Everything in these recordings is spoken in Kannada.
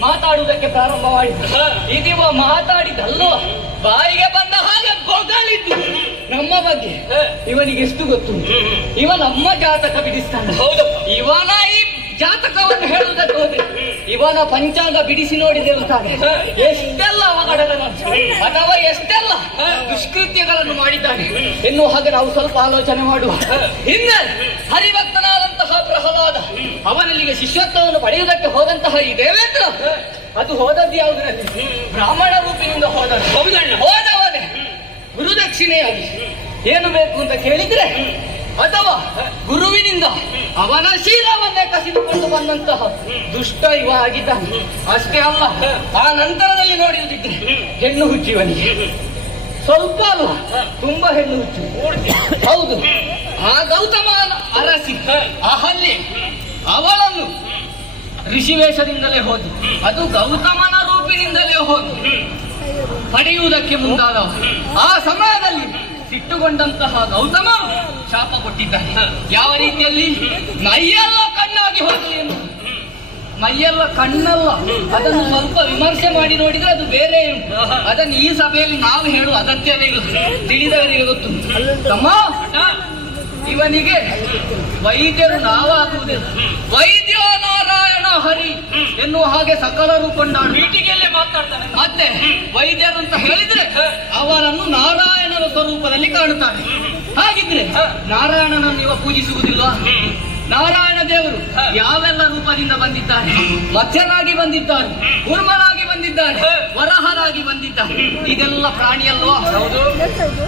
ಮಾತಾಡುವುದಕ್ಕೆ ಪ್ರಾರಂಭ ಮಾಡಿದ ಇದೀವ ಮಾತಾಡಿದಲ್ಲೋ ಬಾಯಿಗೆ ಬಂದ ಹಾಗೆ ಗೊಗಳಿದ್ದು ನಮ್ಮ ಬಗ್ಗೆ. ಇವನಿಗೆ ಎಷ್ಟು ಗೊತ್ತು? ಇವ ನಮ್ಮ ಜಾತಕ ಬಿಡಿಸ್ತಾನೆ. ಹೌದು. ಇವನ ಈ ಜಾತಕವನ್ನು ಹೇಳುವುದಕ್ಕೆ ಹೋದ್ರೆ ಇವನ ಪಂಚಾಂಗ ಬಿಡಿಸಿ ನೋಡಿದೆ ಅಂತಾನೆ ಹ. ಎಷ್ಟೆಲ್ಲ ಅವಘಡದ ಅಥವಾ ಎಷ್ಟೆಲ್ಲ ದುಷ್ಕೃತ್ಯಗಳನ್ನು ಮಾಡಿದ್ದಾನೆ. ಎನ್ನುವ ಹಾಗೆ ನಾವು ಸ್ವಲ್ಪ ಆಲೋಚನೆ ಮಾಡುವ. ಹಿಂದೆ ಪ್ರಹ್ಲಾದ ಅವನಲ್ಲಿಗೆ ಶಿಷ್ಯತ್ವವನ್ನು ಪಡೆಯುವುದಕ್ಕೆ ಹೋದಂತಹ ಈ ದೇವೇಂದ್ರ ಅದು ಹೋದದ್ದು ಯಾವುದರಲ್ಲಿ? ಬ್ರಾಹ್ಮಣ ರೂಪಿನಿಂದ ಹೋದ ಹೌದಣ್ಣ. ಹೋದವನೇ. ಗುರುದಕ್ಷಿಣೆಯಾಗಿ. ಏನು ಬೇಕು ಅಂತ ಕೇಳಿದ್ರೆ ಅಥವಾ ಗುರುವಿನಿಂದ ಅವನ ಶೀಲವನ್ನೇ ಕಸಿದುಕೊಂಡು ಬಂದಂತಹ ದುಷ್ಟ ಇವ ಆಗಿದ್ದಾನೆ ಅಷ್ಟೇ ಅಲ್ಲ ಆ ನಂತರದಲ್ಲಿ ನೋಡಿದ್ರೆ ಹೆಣ್ಣು ಹುಚ್ಚಿವನಿಗೆ. ಸ್ವಲ್ಪ ಅಲ್ಲ ತುಂಬಾ ಹೆಣ್ಣು ಹುಚ್ಚು. ಹೌದು. ಆ ಗೌತಮ ಅರಸಿ ಅಹಲ್ಯೆ ಅವಳನ್ನು ಋಷಿವೇಶದಿಂದಲೇ ಹೋದಿ. ಅದು ಗೌತಮನ ರೂಪಿನಿಂದಲೇ ಹೋದಿ ಪಡೆಯುವುದಕ್ಕೆ ಮುಂದಾದ ಆ ಸಮಯದಲ್ಲಿ ಸಿಟ್ಟುಗೊಂಡಂತಹ ಗೌತಮ ಶಾಪ ಕೊಟ್ಟಿದ್ದಾನೆ. ಯಾವ ರೀತಿಯಲ್ಲಿ? ಮೈಯೆಲ್ಲ ಕಣ್ಣಾಗಿ ಹೋಗಲಿ ಎಂದು. ಮೈಯೆಲ್ಲ ಕಣ್ಣಲ್ಲ. ಅದನ್ನು ಸ್ವಲ್ಪ ವಿಮರ್ಶೆ ಮಾಡಿ ನೋಡಿದ್ರೆ ಅದು ಬೇರೆ ಉಂಟು. ಅದನ್ನು ಈ ಸಭೆಯಲ್ಲಿ ನಾವು ಹೇಳುವ ಅಗತ್ಯವೇ ಇಲ್ಲ. ತಿಳಿದವರಿಗೆ ಗೊತ್ತು ತಮ್ಮ ಇವನಿಗೆ ವೈದ್ಯರು ನಾವಾಗುವುದಿಲ್ಲ. ವೈದ್ಯ ನಾರಾಯಣ ಹರಿ ಎನ್ನುವ ಹಾಗೆ ಸಕಲರು ಕೊಂಡಾಡು ಮೀಟಿಂಗಲ್ಲೇ ಮಾತಾಡ್ತಾನೆ. ಮತ್ತೆ ವೈದ್ಯರು ಅಂತ ಹೇಳಿದ್ರೆ ಅವರನ್ನು ನಾರಾಯಣನ ಸ್ವರೂಪದಲ್ಲಿ ಕಾಣುತ್ತಾರೆ. ಹಾಗಿದ್ರೆ ನಾರಾಯಣನನ್ನು ಇವ ಪೂಜಿಸುವುದಿಲ್ಲ ನಾರಾಯಣ ದೇವರು ಯಾವೆಲ್ಲ ರೂಪದಿಂದ ಬಂದಿದ್ದಾರೆ? ಮಧ್ಯನಾಗಿ ಬಂದಿದ್ದಾರೆ. ಕೂರ್ಮನಾಗಿ ಬಂದಿದ್ದಾರೆ. ವರಹರಾಗಿ ಬಂದಿದ್ದಾರೆ ಇದೆಲ್ಲ ಪ್ರಾಣಿಯಲ್ವಾ? ಹೌದು.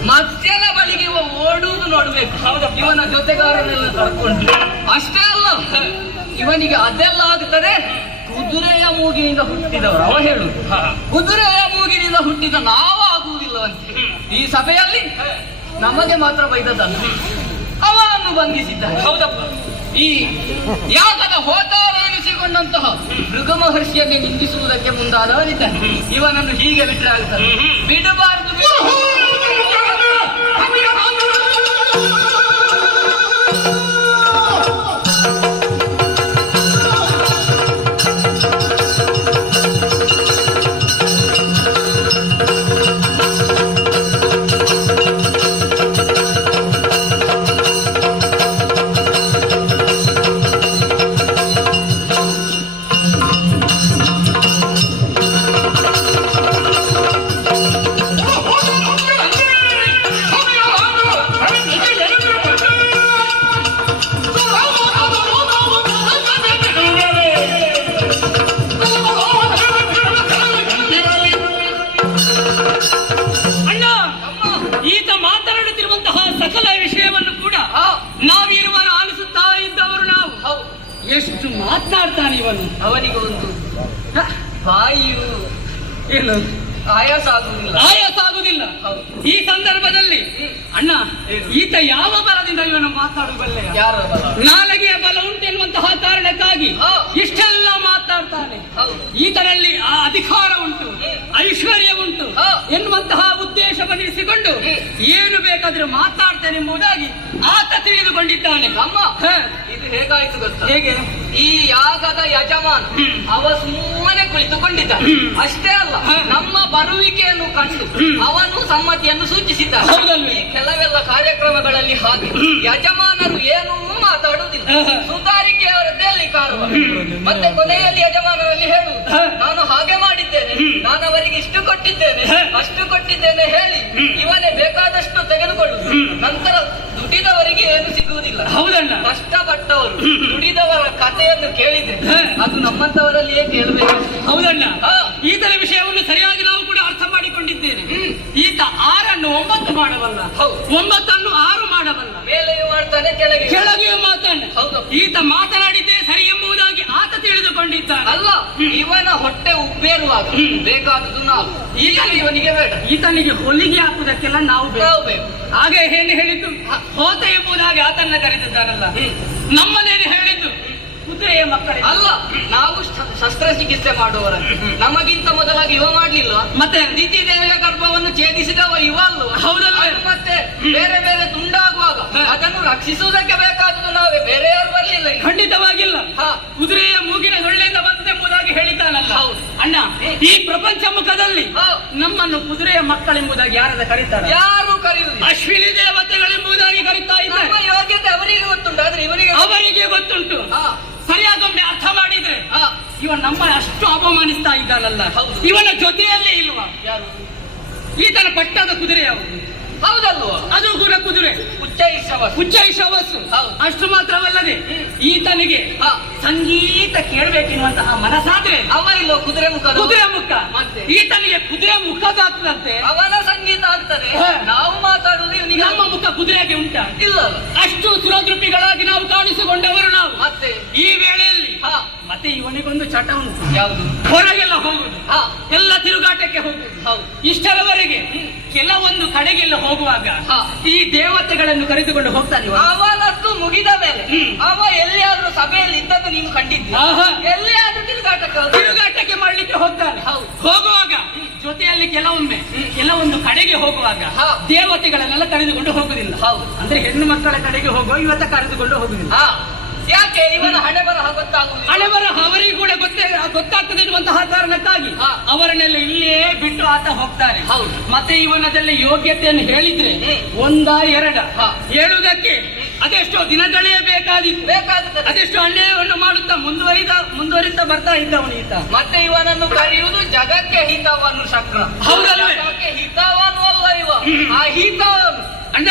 ಮತ್ತೆಲ್ಲ ಬಳಿಗೆ ಇವ ಓಡುವುದು ನೋಡ್ಬೇಕು. ಇವನ ಜೊತೆಗಾರನೆಲ್ಲ ಕರ್ಕೊಂಡು. ಅಷ್ಟೇ ಅಲ್ಲ, ಇವನಿಗೆ ಅದೆಲ್ಲ ಆಗ್ತದೆ? ಕುದುರೆಯ ಮೂಗಿನಿಂದ ಹುಟ್ಟಿದವರು. ಅವ ಹೇಳು ಕುದುರೆಯ ಮೂಗಿನಿಂದ ಹುಟ್ಟಿದ ನಾವು ಆಗುವುದಿಲ್ಲವಂತೆ. ಈ ಸಭೆಯಲ್ಲಿ ನಮಗೆ ಮಾತ್ರ ಬೈದದಲ್ಲ ಅವನನ್ನು ಬಂಧಿಸಿದ್ದಾರೆ. ಹೌದಪ್ಪ ಈ ಯಾಗದ ಎನಿಸಿಕೊಂಡಂತಹ ಮೃಗ ಮಹರ್ಷಿಯನ್ನೇ ನಿಂದಿಸುವುದಕ್ಕೆ ಇವನನ್ನು ಹೀಗೆ ಬಿಟ್ಟರೆ ಆಗ್ತದೆ. ಬಿಡಬಾರದು ವಿಷಯವನ್ನು ಕೂಡ ನಾವಿರುವನ ಆಲಿಸುತ್ತಾ ಇದ್ದವರು ನಾವು. ಎಷ್ಟು ಮಾತನಾಡ್ತಾನೆ ಇವನು. ಅವನಿಗೆ ಒಂದು ಬಾಯಿಯು ಏನು? ಆಯಾಸ ಆಗುವುದಿಲ್ಲ. ಆಯಾಸ ಆಗುದಿಲ್ಲ ಹೌದು. ಈ ಸಂದರ್ಭದಲ್ಲಿ ಅಣ್ಣ ಈತ ಯಾವ ಬಲದಿಂದ ಇವನು ಮಾತಾಡಬಲ್ಲೆ ಯಾರ ಬಲ? ನಾಲಗೆಯ ಬಲ ಉಂಟೆನ್ನುವಂತಹ ಕಾರಣಕ್ಕಾಗಿ. ಇಷ್ಟೆಲ್ಲ ಮಾತಾಡ್ತಾನೆ. ಈತನಲ್ಲಿ ಆ ಅಧಿಕಾರ ಉಂಟು ಐಶ್ವರ್ಯ ಉಂಟು ಹಾ. ಎನ್ನುವಂತಹ ಉದ್ದೇಶವನ್ನಿರಿಸಿಕೊಂಡು ಏನು ಬೇಕಾದ್ರೂ ಮಾತಾಡ್ತೇನೆ ಎಂಬುದಾಗಿ ಆತ ತಿಳಿದುಕೊಂಡಿದ್ದಾನೆ. ಅಮ್ಮ ಇದು ಹೇಗಾಯ್ತು ಗೊತ್ತಾ? ಹೇಗೆ? ಈ ಯಾಗದ ಯಜಮಾನ ಅವ ಸುಮ್ಮನೆ ಕುಳಿತುಕೊಂಡಿದ್ದ ಅಷ್ಟೇ ಅಲ್ಲ ನಮ್ಮ ಬರುವಿಕೆಯನ್ನು ಕಂಡು ಅವನು ಸಮ್ಮತಿಯನ್ನು ಸೂಚಿಸಿದ್ದ? ಈ ಕೆಲವೆಲ್ಲ ಕಾರ್ಯಕ್ರಮಗಳಲ್ಲಿ ಹಾಗೆ. ಯಜಮಾನರು ಏನೂ ಮಾತಾಡುವುದಿಲ್ಲ. ಸುಧಾರಿಕೆಯವರದ್ದೇ ಅಲ್ಲಿ ಕಾರುವ ಮತ್ತೆ ಕೊನೆಯಲ್ಲಿ ಯಜಮಾನರಲ್ಲಿ ಹೇಳು. ನಾನು ಹಾಗೆ ಮಾಡಿದ್ದೇನೆ. ನಾನು ಅವರಿಗೆ ಇಷ್ಟು ಕೊಟ್ಟಿದ್ದೇನೆ. ಅಷ್ಟು ಕೊಟ್ಟಿದ್ದೇನೆ ಹೇಳಿ. ಬೇಕಾದಷ್ಟು ತೆಗೆದುಕೊಳ್ಳು ನಂತರ ದುಡಿದವರಿಗೆ ಏನು ಸಿಗುವುದಿಲ್ಲ. ಹೌದಣ್ಣ. ಕಷ್ಟಪಟ್ಟವರು ದುಡಿದವರ ಕಥೆಯನ್ನು ಕೇಳಿದ್ರೆ. ಅದು ನಮ್ಮಂತವರಲ್ಲಿಯೇ ಕೇಳಬೇಕು. ಹೌದಣ್ಣ. ಈ ತರ ವಿಷಯವನ್ನು ಸರಿಯಾಗಿ ಆರನ್ನು ಒಂಬತ್ತು ಮಾಡಬಲ್ಲ. ಹೌದು. ಒಂಬತ್ತನ್ನು ಆರು ಮಾಡಬಲ್ಲ. ಮೇಲೆಯೂ ಮಾಡ್ತಾನೆ ಕೆಳಗೆ ಕೆಳಗೆಯೂ ಮಾತಾನೆ ಹೌದು. ಈತ ಮಾತನಾಡಿದ್ದೇ ಸರಿ ಎಂಬುದಾಗಿ ಆತ ತಿಳಿದುಕೊಂಡಿದ್ದಾನೆ. ಅಲ್ಲ ಇವನ ಹೊಟ್ಟೆ ಉಬ್ಬೇರುವಾಗ ಬೇಕಾದುದು ನಾವು. ಈಗ ಇವನಿಗೆ ಬೇಡ. ಈತನಿಗೆ ಹೊಲಿಗೆ ಹಾಕುವುದಕ್ಕೆಲ್ಲ ನಾವು ಬೇಕು. ಹಾಗೆ ಏನು ಹೇಳಿದ್ದು? ಹೋತ ಎಂಬುದಾಗಿ ಆತನ್ನ ಕರೆದಿದ್ದಾರಲ್ಲ ನಮ್ಮನೇನು ಕುದುರೆಯ ಮಕ್ಕಳಿಗೆ? ಅಲ್ಲ ನಾವು ಶಸ್ತ್ರಚಿಕಿತ್ಸೆ ಮಾಡುವವರಂತೆ. ನಮಗಿಂತ ಮೊದಲಾಗಿ ಯುವ ಮಾಡ್ಲಿಲ್ಲ ಮತ್ತೆ? ದಿತಿ ದೇವಿಯ ಗರ್ಭವನ್ನು ಛೇದಿಸಿದವ ಇವ ಅಲ್ವಾ ಹೌದಲ್ಲ ಮತ್ತೆ ಬೇರೆ ಬೇರೆ ತುಂಡಾಗುವಾಗ ಅದನ್ನು ರಕ್ಷಿಸುವುದಕ್ಕೆ ಬೇಕಾದದ್ದು ನಾವೇ. ಬೇರೆ ಯಾರು ಬರ್ಲಿಲ್ಲ ಖಂಡಿತವಾಗಿಲ್ಲ. ಕುದುರೆಯ ಮೂಗಿನ ಸೊಳ್ಳೆಯಿಂದ ಹೇಳಿದ್ದಾನಲ್ಲ. ಅಣ್ಣ ಈ ಪ್ರಪಂಚ ಮುಖದಲ್ಲಿ. ನಮ್ಮನ್ನು ಕುದುರೆಯ ಮಕ್ಕಳೆಂಬುದಾಗಿ ಯಾರದ ಕರೀತಾರೆ? ಯಾರು ಕರೆಯುವುದು ಅಶ್ವಿನಿ ದೇವತೆಗಳೆಂಬುದಾಗಿ ಕರೀತಾ ಇದ್ದಾರೆ. ಯೋಗ್ಯತೆ ಅವರಿಗೆ ಗೊತ್ತುಂಟು ಆದ್ರೆ ಇವರಿಗೆ ಅವರಿಗೆ ಗೊತ್ತುಂಟು. ಹಾ. ಸರಿಯಾಗೊಮ್ಮೆ ಅರ್ಥ ಮಾಡಿದ್ರೆ ಇವನ್ ಇವ ನಮ್ಮ ಅಷ್ಟು ಅಪಮಾನಿಸ್ತಾ ಇದ್ದಾನಲ್ಲ. ಹೌದು. ಇವನ ಜೊತೆಯಲ್ಲೇ ಇಲ್ವಾ? ಯಾರು? ಈತನ ಪಟ್ಟದ ಕುದುರೆ ಯಾವುದು? ಹೌದಲ್ವಾ? ಅದು ಕೂಡ ಕುದುರೆ. ಉಚ್ಚೈಷವ ಉಚ್ಚೈಷವಸ್ಸು. ಅಷ್ಟು ಮಾತ್ರವಲ್ಲದೆ ಈತನಿಗೆ. ಸಂಗೀತ ಕೇಳಬೇಕೆನ್ನುವಂತಹ ಮನಸ್ಸಾದ್ರೆ ಅವ ಇಲ್ವ? ಕುದುರೆ ಮುಖ ಕುದುರೆ ಮುಖ? ಈತನಿಗೆ ಕುದುರೆ ಮುಖದಾಗ್ತದಂತೆ. ಅವನ ಸಂಗೀತ ಆಗ್ತದೆ. ನಾವು ಮಾತಾಡುವುದು ಇವನಿಗೆ ಮುಖ ಕುದುರೆಗೆ ಉಂಟ. ಇಲ್ಲ. ಅಷ್ಟು ಸುರದೃಪಿಗಳಾಗಿ ನಾವು ಕಾಣಿಸಿಕೊಂಡವರು ನಾವು. ಮತ್ತೆ? ಈ ವೇಳೆಯಲ್ಲಿ ಮತ್ತೆ ಇವನಿಗೊಂದು ಚಟ ಉಂಟು. ಯಾವುದು? ಹೊರಗೆಲ್ಲ ಹೋಗುದು ಹಾ. ಎಲ್ಲ ತಿರುಗಾಟಕ್ಕೆ ಹೋಗುದು ಹೌದು. ಇಷ್ಟರವರೆಗೆ ಕೆಲವೊಂದು ಕಡೆಗೆಲ್ಲ ಹೋಗುವಾಗ. ಈ ದೇವತೆಗಳನ್ನು ಕರೆದುಕೊಂಡು ಹೋಗ್ತಾನೆ ಅವರದ್ದು ಅವನದ್ದು ಮುಗಿದ ಮೇಲೆ ಅವ ಎಲ್ಲಿಯಾದ್ರೂ ಸಭೆಯಲ್ಲಿ ಇದ್ದದ್ದು ನೀನು ಕಂಡಿದ್ದಿ. ಎಲ್ಲಿಯಾದ್ರೂ ತಿರುಗಾಟಕ್ಕೆ ತಿರುಗಾಟಕ್ಕೆ ಮಾಡ್ಲಿಕ್ಕೆ ಹೋಗ್ತಾನೆ. ಹೌದು. ಹೋಗುವಾಗ ಜೊತೆಯಲ್ಲಿ ಕೆಲವೊಮ್ಮೆ ಕೆಲವೊಂದು ಕಡೆಗೆ ಹೋಗುವಾಗ. ದೇವತೆಗಳನ್ನೆಲ್ಲ ಕರೆದುಕೊಂಡು ಹೋಗುದಿಲ್ಲ ಹೌದು. ಅಂದ್ರೆ ಹೆಣ್ಣು ಮಕ್ಕಳ ಕಡೆಗೆ ಹೋಗುವ ಇವತ್ತ ಕರೆದುಕೊಂಡು ಹೋಗುದಿಲ್ಲ ಯಾಕೆ ಇವನ ಹಣೆ ಬರಹ ಗೊತ್ತಾಗುವುದು ಬರಹ ಅವರಿಗೆ ಕೂಡ ಗೊತ್ತೇ ಗೊತ್ತಾಗ್ತದೆ ಇರುವಂತಹ ಕಾರಣಕ್ಕಾಗಿ. ಅವರನ್ನೆಲ್ಲ ಇಲ್ಲೇ ಬಿಟ್ಟು ಆತ ಹೋಗ್ತಾರೆ ಹೌದು. ಮತ್ತೆ ಇವನದೆಲ್ಲ ಯೋಗ್ಯತೆಯನ್ನು ಹೇಳಿದ್ರೆ. ಒಂದ ಎರಡ. ಹೇಳುವುದಕ್ಕೆ ಅದೆಷ್ಟೋ ದಿನಗಳೇ ಬೇಕಾದಿತ್ತು ಬೇಕಾದ ಅದೆಷ್ಟೋ ಅನ್ಯಾಯವನ್ನು ಮಾಡುತ್ತಾ ಮುಂದುವರಿದ ಮುಂದುವರಿತಾ ಬರ್ತಾ ಇದ್ದವನು ಈತ ಮತ್ತೆ ಇವನನ್ನು ಕರೆಯುವುದು ಜಗಕ್ಕೆ ಹಿತವನು ಶಕ್ರ ಹೌದಲ್ವೇ? ಜಗಕ್ಕೆ ಹಿತವನು ಅಲ್ಲ ಇವ ಹ್ಮ್. ಆ ಹಿತವನು ಅಣ್ಣ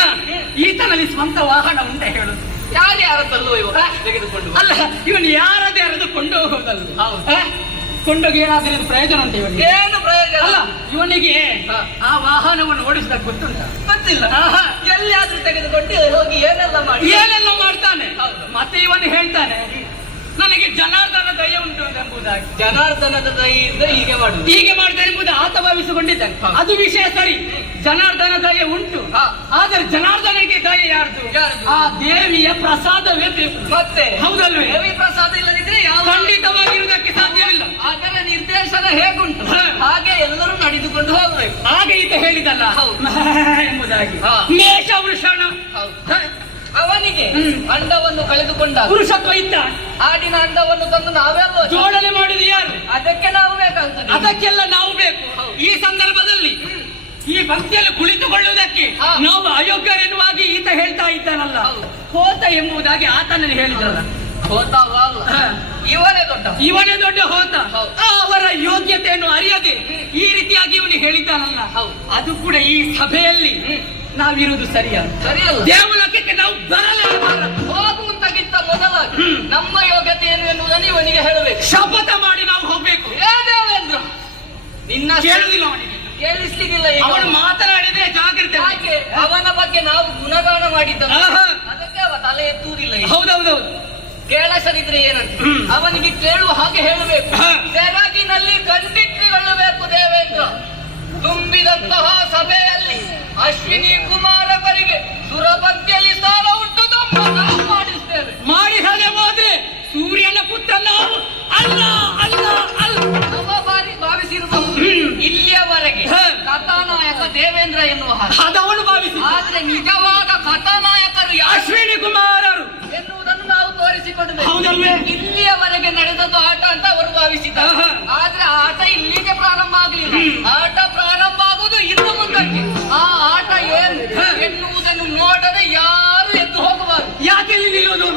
ಈತನಲ್ಲಿ ಸ್ವಂತ ವಾಹನ ಉಂಟೆ ಹೇಳುದು ಯಾರ್ಯಾರದಲ್ಲೂ ಇವ ತೆಗೆದುಕೊಂಡು ಬಾ. ಅಲ್ಲ ಇವನು ಯಾರದೇ ಯಾರದು ಕೊಂಡು ಹೋಗೋದಲ್ಲ ಹೌದು. ಕೊಂಡೋಗಿ ಏನಾದ್ರೆ ಪ್ರಯೋಜನ ಅಂತ ಇವನಿಗೆ? ಏನು ಪ್ರಯೋಜನ? ಅಲ್ಲ ಇವನಿಗೆ. ಆ ವಾಹನವನ್ನು ಓಡಿಸಿದಾಗ ಗೊತ್ತುಂಟ? ಗೊತ್ತಿಲ್ಲ. ಎಲ್ಲಿಯಾದ್ರೂ ತೆಗೆದುಕೊಂಡು ಹೋಗಿ ಏನೆಲ್ಲ ಮಾಡಿ? ಏನೆಲ್ಲ ಮಾಡ್ತಾನೆ? ಹೌದು. ಮತ್ತೆ ಇವನು ಹೇಳ್ತಾನೆ ನನಗೆ ಜನಾರ್ದನ ದಯ ಉಂಟು ಎಂಬುದಾಗಿ. ಜನಾರ್ದನದ ದಯ ಇದ್ರೆ ಹೀಗೆ ಮಾಡುದು. ಹೀಗೆ ಮಾಡಿದೆ ಎಂಬುದು ಆತ ಭಾವಿಸಿಕೊಂಡಿದ್ದಾನೆ ಅದು ವಿಷಯ ಸರಿ. ಜನಾರ್ದನ ದಯ ಉಂಟು. ಆದರೆ ಜನಾರ್ದನಿಗೆ ದಯ ಯಾರ್ದು? ಆ ದೇವಿಯ ಪ್ರಸಾದವೇ ಬೇಕು. ಮತ್ತೆ? ಹೌದಲ್ವೇ? ದೇವಿ ಪ್ರಸಾದ ಇಲ್ಲದಿದ್ರೆ ಯಾವ ಖಂಡಿತವಾಗಿರುವುದಕ್ಕೆ ಸಾಧ್ಯವಿಲ್ಲ. ಅದರ ನಿರ್ದೇಶನ ಹೇಗುಂಟು. ಹಾಗೆ ಎಲ್ಲರೂ ನಡೆದುಕೊಂಡು ಹೋಗ್ಬೇಕು. ಹಾಗೆ ಈತ ಹೇಳಿದಲ್ಲ. ಹೌದು. ಎಂಬುದಾಗಿ. ಮೇಷ ವೃಷಣ ಹೌದು. ಅವನಿಗೆ. ಅಂಡವನ್ನು ಕಳೆದುಕೊಂಡ ಪುರುಷತ್ವ ಇದ್ದ. ಆಡಿನ ಅಂಡವನ್ನು ತಂದು ನಾವೇ ಜೋಡಣೆ ಮಾಡಿದ ಯಾರು? ಅದಕ್ಕೆ ನಾವು ಬೇಕಾಗ್ತದೆ. ಅದಕ್ಕೆಲ್ಲ ನಾವು ಬೇಕು. ಈ ಸಂದರ್ಭದಲ್ಲಿ ಈ ಭಕ್ತಿಯಲ್ಲಿ ಕುಳಿತುಕೊಳ್ಳುವುದಕ್ಕೆ. ನಾವು ಅಯೋಗ್ಯರೆನ್ನುವಾಗಿ ಈತ ಹೇಳ್ತಾ ಇದ್ದಾನಲ್ಲ. ಹೋತ ಎಂಬುದಾಗಿ ಆತನನ್ನು ಹೇಳಿದ್ರಲ್ಲ ಹೋತ. ಇವನೇ ದೊಡ್ಡ ಇವನೇ ದೊಡ್ಡ ಹೋತ. ಅವರ ಯೋಗ್ಯತೆಯನ್ನು ಅರಿಯದೆ ಈ ರೀತಿಯಾಗಿ ಇವನು ಹೇಳಿದ್ದಾನಲ್ಲ. ಅದು ಕೂಡ ಈ ಸಭೆಯಲ್ಲಿ ನಾವಿರುವುದು ಸರಿಯಾ ಸರಿಯಲ್ಲ. ದೇವಲೋಕಕ್ಕೆ ಹೋಗುವಂತಗಿಂತ ಮೊದಲಾಗಿ ನಮ್ಮ ಯೋಗ್ಯತೆ ಏನು ಎನ್ನುವುದನ್ನು ಇವನಿಗೆ ಹೇಳಬೇಕು. ಶಪಥ ಮಾಡಿ ನಾವು ಹೋಗ್ಬೇಕು. ಏ ದೇವೇಂದ್ರ ನಿನ್ನ ಕೇಳುವುದಿಲ್ಲ ಅವನಿಗೆ. ಕೇಳಿಸ್ಲಿಕ್ಕಿಲ್ಲ ಈಗ. ಅವನು ಮಾತನಾಡಿದ್ರೆ ಜಾಗ್ರತೆ ಯಾಕೆ ಅವನ ಬಗ್ಗೆ ನಾವು ಗುಣಗಾನ ಮಾಡಿದ್ದ. ಅದಕ್ಕೆ ಅವ ತಲೆ ಎತ್ತುವುದಿಲ್ಲ ಹೌದೌದು ಹೌದೌದೌದು. ಕೇಳಸರಿದ್ರೆ ಏನಂತ ಅವನಿಗೆ ಕೇಳುವ ಹಾಗೆ ಹೇಳಬೇಕು. ಹಾ. ಬೆರಗಿನಲ್ಲಿ ಕಂಡಿಟ್ಟುಕೊಳ್ಳಬೇಕು ದೇವೇಂದ್ರ. ತುಂಬಿದಂತಹ ಸಭೆಯಲ್ಲಿ ಅಶ್ವಿನಿ ಕುಮಾರಕರಿಗೆ ಸುರಭಕ್ತಿಯಲ್ಲಿ ಸ್ಥಾನ ಹದವನ್ನು ಭಾವಿಸಿ. ಆದ್ರೆ ನಿಜವಾದ ಕಥಾನಾಯಕರು ಅಶ್ವಿನಿ ಕುಮಾರರು. ಎನ್ನುವುದನ್ನು ನಾವು ತೋರಿಸಿಕೊಂಡು ಇಲ್ಲಿಯವರೆಗೆ ನಡೆದದ್ದು ಆಟ ಅಂತ ಅವರು ಭಾವಿಸಿದ ಆದ್ರೆ ಆಟ ಇಲ್ಲಿಗೆ ಪ್ರಾರಂಭ ಆಗಲಿಲ್ಲ. ಆಟ ಪ್ರಾರಂಭ ಆಗುವುದು ಇನ್ನು ಮುಂದಕ್ಕೆ. ಆ ಆಟ ಏನು ಎನ್ನುವುದನ್ನು ನೋಡದೆ ಯಾರು ಎದ್ದು ಹೋಗಬಾರದು? ಯಾಕೆ ಇಲ್ಲಿ ನಿಲ್ಲುವುದು?